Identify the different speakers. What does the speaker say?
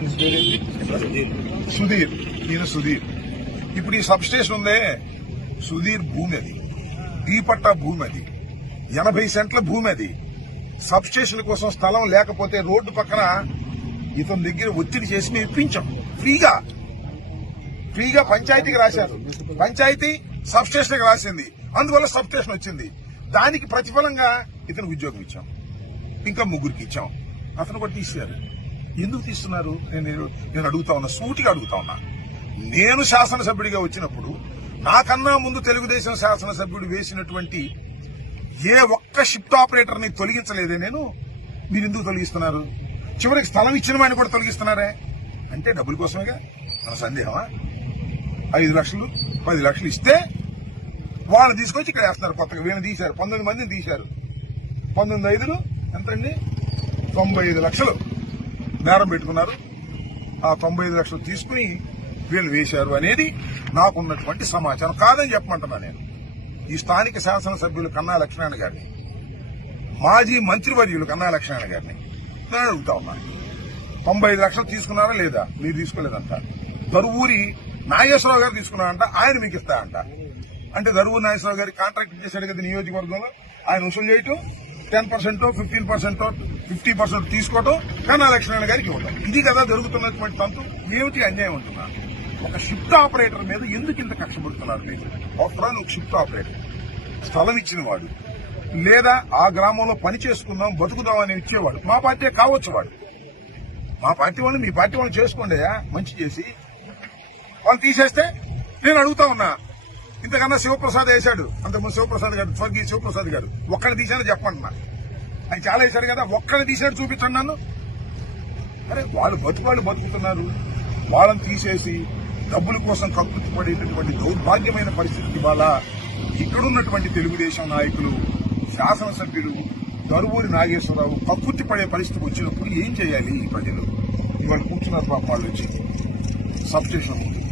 Speaker 1: His Sudheer ఈయన సుధీర్ ఇప్పుడు ఈ సబ్ స్టేషన్ ఉందే సుధీర్ భూమి అది డీ పట్టా భూమి అది ఎనభై సెంట్ల భూమి అది సబ్ స్టేషన్ కోసం స్థలం లేకపోతే రోడ్డు పక్కన ఇతని దగ్గర ఒత్తిడి చేసి మేము ఇప్పించాం. ఫ్రీగా ఫ్రీగా పంచాయతీకి రాశారు. పంచాయతీ సబ్ స్టేషన్కి రాసింది. అందువల్ల సబ్ స్టేషన్ వచ్చింది. దానికి ప్రతిఫలంగా ఇతనికి ఉద్యోగం ఇచ్చాం. ఇంకా ముగ్గురికి ఇచ్చాం. అతను కూడా తీసేయాలి ఎందుకు తీస్తున్నారు? నేను నేను అడుగుతా ఉన్నా సూటిగా అడుగుతా ఉన్నా. నేను శాసనసభ్యుడిగా వచ్చినప్పుడు నాకన్నా ముందు తెలుగుదేశం శాసనసభ్యుడు వేసినటువంటి ఏ ఒక్క షిఫ్ట్ ఆపరేటర్ని తొలగించలేదే నేను. మీరు ఎందుకు తొలగిస్తున్నారు? చివరికి స్థలం ఇచ్చిన ఆయన కూడా తొలగిస్తున్నారే? అంటే డబ్బుల కోసమేగా? మన సందేహమా? ఐదు లక్షలు పది లక్షలు ఇస్తే వాళ్ళు తీసుకొచ్చి ఇక్కడ వేస్తున్నారు కొత్తగా. వీళ్ళని తీశారు. పంతొమ్మిది మందిని తీశారు. పంతొమ్మిది ఐదులు ఎంతండి? తొంభై ఐదు లక్షలు. నేరం పెట్టుకున్నారు. ఆ తొంభై ఐదు లక్షలు తీసుకుని వీళ్ళు వేశారు అనేది నాకున్నటువంటి సమాచారం. కాదని చెప్పమంటున్నా నేను. ఈ స్థానిక శాసనసభ్యులు కన్నా లక్ష్మణ గారిని మాజీ మంత్రివర్యులు కన్నా లక్ష్మణ గారిని నేను అడుగుతా ఉన్నాను తొంభై ఐదు లక్షలు తీసుకున్నారా లేదా? మీరు తీసుకోలేదంట. దరువూరి నాగేశ్వరరావు గారు తీసుకున్నారంట ఆయన మీకు ఇస్తారంట. అంటే దరువూరి నాగేశ్వరరావు గారి కాంట్రాక్ట్ చేశాడు కదా నియోజకవర్గంలో ఆయన వసూలు చేయటం ten percent fifteen percent fifty percent తీసుకోవటం కన్నా లక్ష్మణ గారికి ఇవ్వటం. ఇది కదా జరుగుతున్నటువంటి తంతు. ఏమిటి అన్యాయం అంటున్నా? ఒక షిఫ్ట్ ఆపరేటర్ మీద ఎందుకు ఇంత కష్టపడుతున్నారు మీరు? ఆఫ్టర్ ఒక షిఫ్ట్ ఆపరేటర్. స్థలం ఇచ్చిన వాడు లేదా ఆ గ్రామంలో పని చేసుకుందాం బతుకుదాం అని ఇచ్చేవాడు. మా పార్టీ కావచ్చు వాడు. మా పార్టీ వాళ్ళు మీ పార్టీ వాళ్ళు చేసుకోండి మంచి చేసి. వాళ్ళు తీసేస్తే నేను అడుగుతా ఉన్నా. ఇంతకన్నా శివప్రసాద్ వేశాడు. అంతకుముందు శివప్రసాద్ గారు స్వర్గీయ శివప్రసాద్ గారు. ఒక్కడిని తీశాను నాకు ఆయన చాలా వేశాడు కదా ఒక్కడిని తీశాడు చూపించండి నన్ను. అరే వాళ్ళు బతుకువాళ్ళు బతుకుతున్నారు. వాళ్ళని తీసేసి డబ్బుల కోసం కక్కుర్తి దౌర్భాగ్యమైన పరిస్థితి వల్ల ఇక్కడున్నటువంటి తెలుగుదేశం నాయకులు శాసనసభ్యులు గరువూరి నాగేశ్వరరావు కక్కుర్తి పడే పరిస్థితి వచ్చినప్పుడు ఏం చేయాలి ఈ ప్రజలు? ఇవాళ కూర్చున్నారు పాపాలు వచ్చి. సబ్స్టేషన్